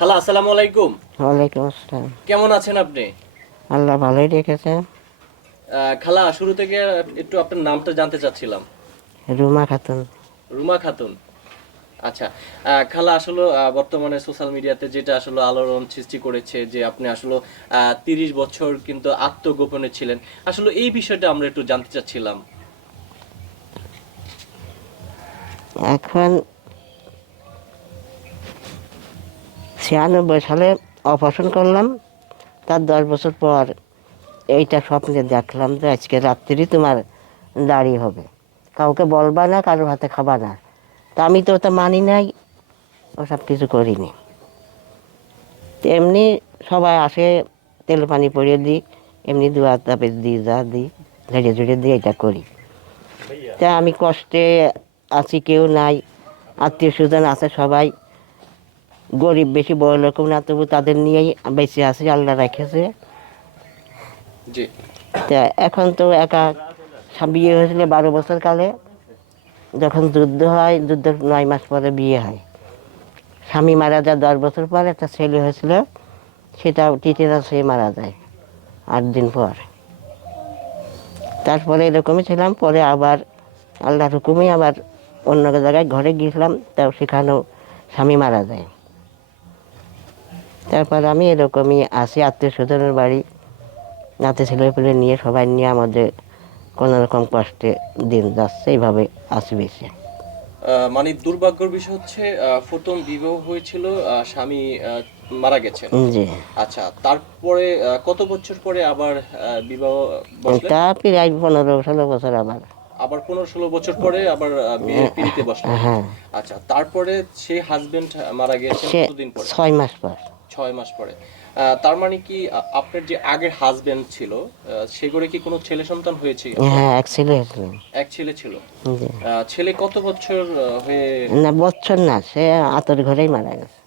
খালা আসসালামু আলাইকুম। ওয়ালাইকুম আসসালাম। কেমন আছেন আপনি? আল্লাহ ভালোই রেখেছে। খালা শুরু থেকে একটু আপনার নামটা জানতে চাচ্ছিলাম। রুমা খাতুন। রুমা খাতুন। আচ্ছা খালা আসলে বর্তমানে সোশ্যাল মিডিয়াতে যেটা আসলে আলোড়ন সৃষ্টি করেছে যে আপনি আসলে তিরিশ বছর কিন্তু আত্মগোপনে ছিলেন আসলে এই বিষয়টা আমরা একটু জানতে চাচ্ছিলাম। এখন ছিয়ানব্বই সালে অপারেশন করলাম। তার দশ বছর পর এইটা স্বপ্নে দেখলাম যে আজকে রাত্রি তোমার দাড়ি হবে। কাউকে বলবা না, কারোর হাতে খাবা না। তা আমি তো ওটা মানি নাই ওসব কিছু করিনি। এমনি সবাই আসে, তেল পানি পরিয়ে দিই, এমনি দুয়া তাপে দিই, যা দিই, ঝেড়ে ঝেড়ে দিয়ে এটা করি। তা আমি কষ্টে আছি, কেউ নাই, আত্মীয় স্বজন আছে সবাই গরিব বেশি বড় লোকও না তবু তাদের নিয়েই বেঁচে আছে আল্লাহ রেখেছে। তা এখন তো একা বিয়ে হয়েছিল বারো বছর কালে। যখন যুদ্ধ হয় যুদ্ধের নয় মাস পরে বিয়ে হয়। স্বামী মারা যায় দশ বছর পর একটা ছেলে হয়েছিল সেটা টিটেরা সে মারা যায় আট দিন পর। তারপরে এরকমই ছিলাম পরে আবার আল্লাহর হুকুমে আবার অন্য জায়গায় ঘরে গিয়েছিলাম তাও সেখানেও স্বামী মারা যায়। তারপর আমি এরকমই আসি আত্মীয় স্বজনের বাড়ি। নাতে ছেলে পেলে নিয়ে সবাই নিয়ে আমাদের কোনো রকম কষ্টে দিন যাচ্ছে এইভাবে আসি বেশি। মানে দুর্ভাগ্যের বিষয় হচ্ছে প্রথম বিবাহ হয়েছিল স্বামী মারা গেছেন। জি। আচ্ছা তারপরে কত বছর পরে আবার বিবাহ তা প্রায় পনেরো ষোলো বছর আবার। আবার পনেরো ষোলো বছর পরে আবার বিয়ে- পিড়িতে বসলেন। হ্যাঁ। আচ্ছা তারপরে সেই হাজবেন্ড মারা গেছে কতদিন পরে? ছয় মাস পর। ছয় মাস পরে। তার মানে কি আপনার যে আগের হাজবেন্ড ছিল সে করে কি কোনো ছেলে সন্তান হয়েছে? হ্যাঁ এক ছেলে এক ছেলে ছিল? ছেলে কত বছর হয়ে না বছর না সে আতর ঘরেই মারা গেছে।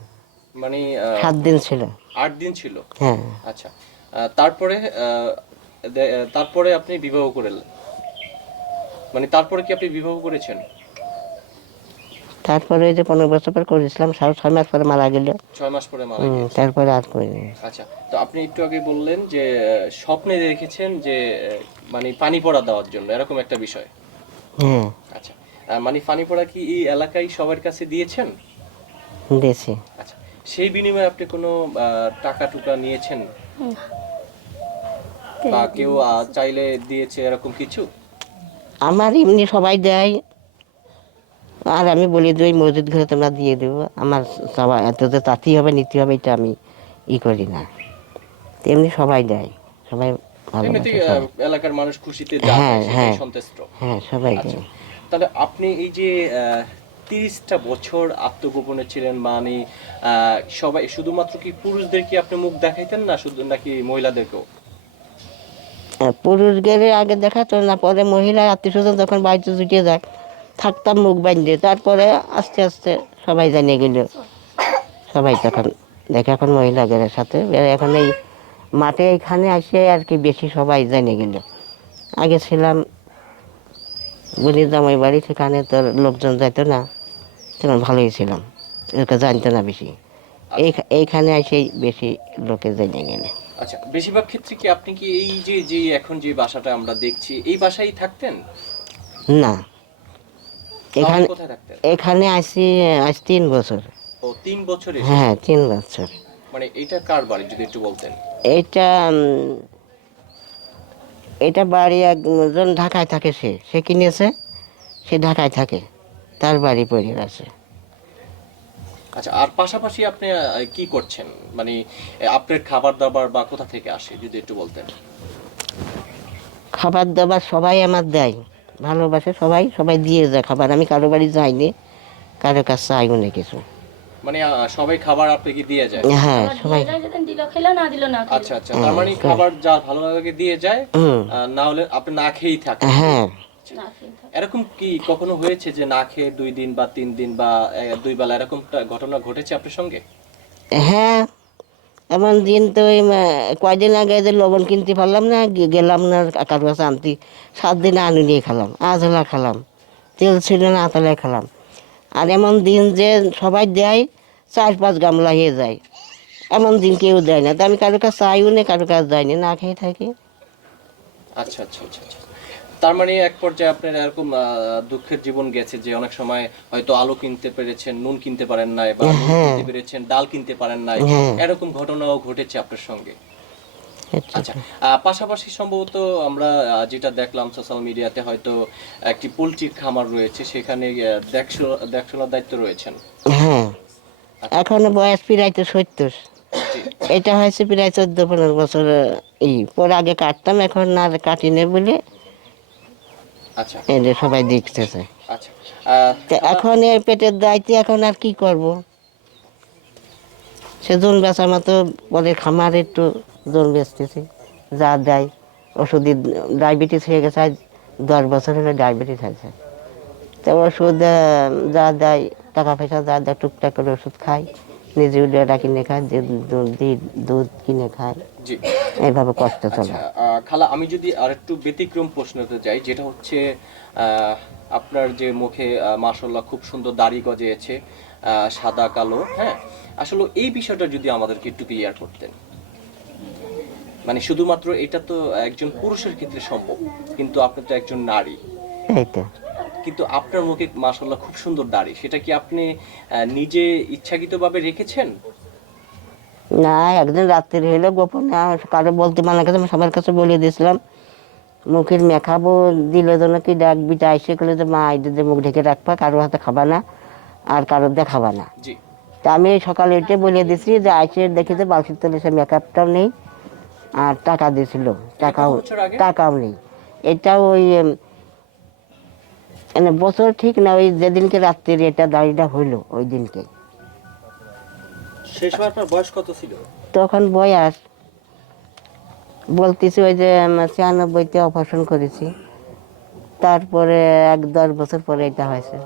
মানে সাত দিন ছিল। আট দিন ছিল? হ্যাঁ। আচ্ছা। তারপরে তারপরে আপনি বিবাহ করলেন? মানে তারপরে কি আপনি বিবাহ করেছেন? তারপরে ওই যে পনেরো বছর পর করেছিলাম সাড়ে ছয় মাস পরে মারা গেল। ছয় মাস পরে মারা হুম, গিয়েছে তারপরে আর করিনি আচ্ছা তো আপনি একটু আগে বললেন যে স্বপ্নে দেখেছেন যে মানে পানি পড়া দেওয়ার জন্য এরকম একটা বিষয়। হ্যাঁ আচ্ছা মানে পানি পড়া কি এই এলাকায় সবার কাছে দিয়েছেন? দিয়েছি। আচ্ছা সেই বিনিময়ে আপনি কোনো আহ, টাকা টুকা নিয়েছেন? বা কেউ চাইলে দিয়েছে এরকম কিছু? আমার এমনি সবাই দেয় আর আমি বলি যে ওই মসজিদ ঘরে তোমরা দিয়ে দেবো। আমার সবাই এত যে তাতেই হবে নিতে হবে এটা আমি ই করি না। তো এমনি সবাই দেয়। সবাই এলাকার মানুষ খুশিতে হ্যাঁ, হ্যাঁ। হ্যাঁ সবাই আচ্ছা। দেয়। তাহলে আপনি এই যে তিরিশটা বছর আত্মগোপনে ছিলেন মানে সবাই শুধুমাত্র কি পুরুষদেরকে আপনি মুখ দেখাইতেন না শুধু নাকি মহিলাদেরকেও? হ্যাঁ, পুরুষ গেলে আগে দেখাতো না পরে মহিলা আত্মীয় স্বজন যখন বাড়িতে জুটিয়ে যায় থাকতাম মুখ বাঁধতে তারপরে আস্তে আস্তে সবাই জানিয়ে গেল সবাই তখন দেখে এখন মহিলাদের সাথে। এখন এই মাঠে এখানে আসে আর কি বেশি সবাই জেনে গেল। আগে ছিলাম বুড়ির জামাই বাড়ি সেখানে তোর লোকজন যাইতো না তখন ভালোই ছিলাম। একে জানতো না বেশি। এই এইখানে এসেই বেশি লোকে জেনে গেলে। আচ্ছা বেশিরভাগ ক্ষেত্রে কি আপনি কি এই যে যে এখন যে বাসাটা আমরা দেখছি এই বাসায় থাকতেন? না। এখানে এখানে আসি আজ তিন বছর। ও তিন বছরে হ্যাঁ তিন বছর। মানে এটা কার বাড়ি যদি একটু বলতেন? এটা এটা বাড়ি একজন ঢাকায় থাকে সে। সে কিনেছে সে ঢাকায় থাকে। তার বাড়ি পড়ে আছে আচ্ছা আর পাশাপাশি আপনি কি করছেন? মানে আপনার খাবার দাবার বা কোথা থেকে আসে যদি একটু বলতেন? খাবার দাবার সবাই আমার দেয়। ভালোবাসে সবাই সবাই দিয়ে যায় খাবার। আমি কারও বাড়ি যাইনি কারও কাছে চাইও না কিছু। মানে সবাই খাবার আপনাকে দিয়ে যায়? হ্যাঁ সবাই। দিল খেলো না দিল না আচ্ছা আচ্ছা। তার মানে খাবার যা ভালো লাগে দিয়ে যায় না হলে আপনি না খেয়েই থাকেন। হ্যাঁ। থাক। এরকম কি কখনো হয়েছে যে না খেয়ে দুই দিন বা তিন দিন বা দুই বেলা এরকম ঘটনা ঘটেছে আপনার সঙ্গে? হ্যাঁ এমন দিন তো ওই কয়দিন আগে যে লবণ কিনতে পারলাম না গেলাম না কারও কাছে আনতে। সাত দিনে আলু নিয়ে খেলাম আজলা খেলাম, তেল ছিল না আতলায় খেলাম। আর এমন দিন যে সবাই দেয়, চার পাঁচ গামলা হয়ে যায়। এমন দিন কেউ দেয় না, তো আমি কারও কাছে চাইও না, কারও কাছে যাইনি না খেয়ে থাকি। আচ্ছা আচ্ছা আচ্ছা আচ্ছা। তার মানে এক পর্যায়ে আপনার এরকম দুঃখের জীবন গেছে যে অনেক সময় হয়তো আলু কিনতে পেরেছেন নুন কিনতে পারেন নাই বা হ্যাঁ। কিনতে পেরেছেন ডাল কিনতে পারেন নাই। হ্যাঁ। এরকম ঘটনাও ঘটেছে আপনার সঙ্গে? আচ্ছা। আচ্ছা পাশাপাশি সম্ভবত আমরা যেটা দেখলাম সোশ্যাল মিডিয়াতে হয়তো একটি পোলট্রির খামার রয়েছে সেখানে দেখশো- দেখাশোনার দায়িত্ব রয়েছেন। হ্যাঁ। এখনও বয়স প্রায় তো সত্তর। এটা হয়েছে প্রায় চোদ্দ পনেরো বছর এই পরে আগে কাটতাম এখন আর কাটি নে বলে আচ্ছা। সবাই দেখতেছে। আচ্ছা। এখন এই পেটের দায়িত্ব এখন আর কি করব? সে জন বেচার মতো পরে খামার একটু জন বেচতেছি যা দেয়। ওষুধ ডায়াবেটিস হয়ে গেছে আজ দশ বছর হলে ডায়াবেটিস আছে। তো ওষুধ যা দেয় টাকা পয়সা যা দেয় টুকটাক করে ওষুধ খাই নিজে উলিয়াটা কিনে খায় যে দুধ দুধ কিনে খায়। এইভাবে কষ্ট চলে। আচ্ছা খালা আমি যদি আরেকটু ব্যতিক্রম প্রশ্নতে যাই যেটা হচ্ছে আপনার যে মুখে মাশাল্লাহ খুব সুন্দর দাড়ি গজিয়েছে আহ, সাদা কালো হ্যাঁ? আসলে এই বিষয়টা যদি আমাদেরকে একটু ক্লিয়ার করতেন। মানে শুধুমাত্র এটা তো একজন পুরুষের ক্ষেত্রে সম্ভব কিন্তু আপনি তো একজন নারী। কিন্তু আপনার মুখে মাশাল্লাহ খুব সুন্দর দাড়ি। সেটা কি আপনি নিজে ইচ্ছাকৃতভাবে রেখেছেন? না একদিন রাত্রি হলো গোপনে কারও বলতে মানা কাছে আমি সবার কাছে বলে দিয়েছিলাম। মুখের মেখাবো দিলে তো নাকি ডাক বিটা এসে করলে যে মা এদের মুখ ঢেকে রাখবা কারও হাতে খাবা না আর কারোর দিয়ে খাবা না। তা আমি সকালে উঠে বলে দিছি যে আইসে দেখি যে বালতির তলে সে মেকআপটাও নেই আর টাকা দিয়েছিল। টাকাও? টাকাও নেই। এটাও ওই মানে বছর ঠিক না ওই যেদিনকে রাত্রির এটা দাড়িটা হইল ওই দিনকে। শেষ হওয়ার পর বয়স কত ছিল? তখন বয়স বলতেছি ওই যে ছিয়ানব্বইতে অপারেশন করেছি। তারপরে এক দশ বছর পরে এটা হয়েছে।